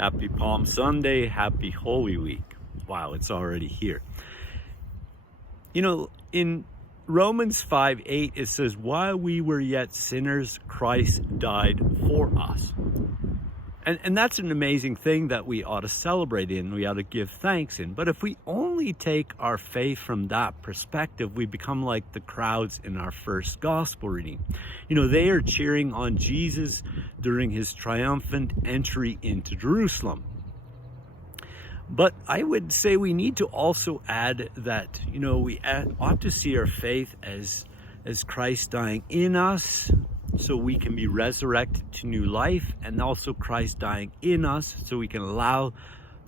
Happy Palm Sunday, happy Holy Week. Wow, it's already here. You know, in Romans 5:8, it says, while we were yet sinners, Christ died for us. And that's an amazing thing that we ought to celebrate in, we ought to give thanks in. But if we only take our faith from that perspective, we become like the crowds in our first gospel reading. You know, they are cheering on Jesus during his triumphant entry into Jerusalem. But I would say we need to also add that, you know, we ought to see our faith as Christ dying in us, so we can be resurrected to new life, and also Christ dying in us so we can allow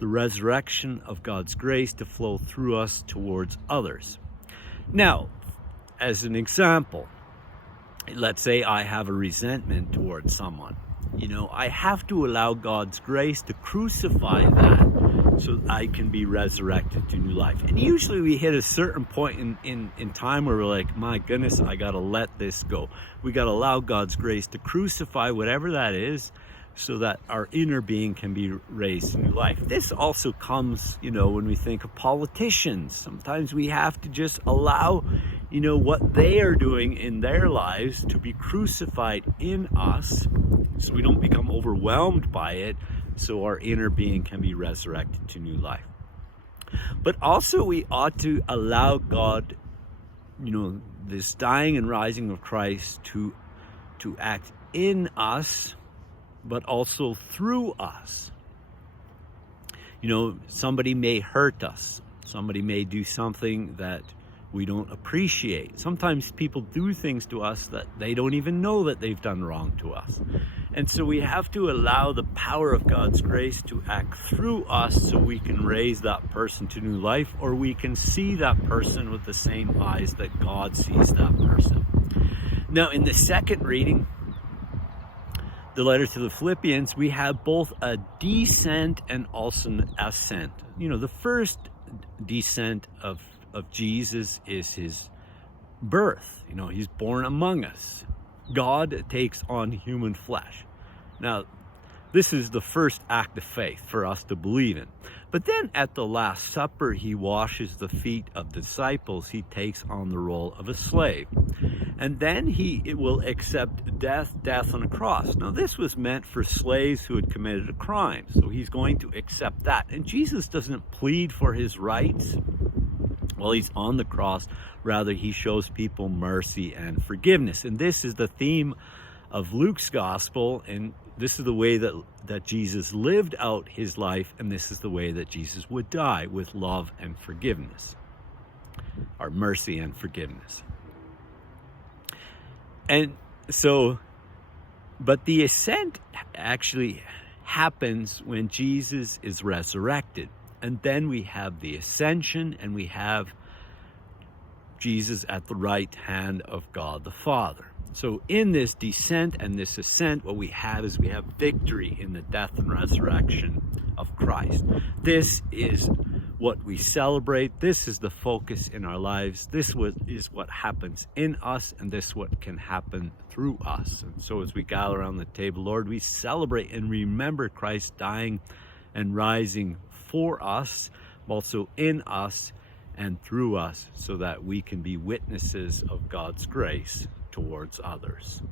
the resurrection of God's grace to flow through us towards others. Now, as an example, let's say I have a resentment towards someone. You know, I have to allow God's grace to crucify that so I can be resurrected to new life. And usually we hit a certain point in time where we're like, my goodness, I got to let this go. We got to allow God's grace to crucify whatever that is so that our inner being can be raised to new life. This also comes, you know, when we think of politicians. Sometimes we have to just allow, you know, what they are doing in their lives to be crucified in us so we don't become overwhelmed by it, so our inner being can be resurrected to new life. But also we ought to allow God, you know, this dying and rising of Christ to act in us, but also through us. You know, somebody may hurt us. Somebody may do something that we don't appreciate. Sometimes people do things to us that they don't even know that they've done wrong to us. And so we have to allow the power of God's grace to act through us so we can raise that person to new life, or we can see that person with the same eyes that God sees that person. Now, in the second reading, the letter to the Philippians, we have both a descent and also an ascent. You know, the first descent of Jesus is his birth. You know, he's born among us. God takes on human flesh. Now, this is the first act of faith for us to believe in. But then at the Last Supper, he washes the feet of the disciples. He takes on the role of a slave. And then he will accept death on a cross. Now, this was meant for slaves who had committed a crime. So he's going to accept that. And Jesus doesn't plead for his rights while he's on the cross. Rather, he shows people mercy and forgiveness. And this is the theme of Luke's gospel. And this is the way that Jesus lived out his life. And this is the way that Jesus would die, with love and forgiveness, or mercy and forgiveness. And so, but the ascent actually happens when Jesus is resurrected. And then we have the ascension, and we have Jesus at the right hand of God the Father. So in this descent and this ascent, what we have is we have victory in the death and resurrection of Christ. This is what we celebrate. This is the focus in our lives. This is what happens in us, and this is what can happen through us. And so as we gather around the table, Lord, we celebrate and remember Christ dying and rising for us, also in us and through us, so that we can be witnesses of God's grace towards others.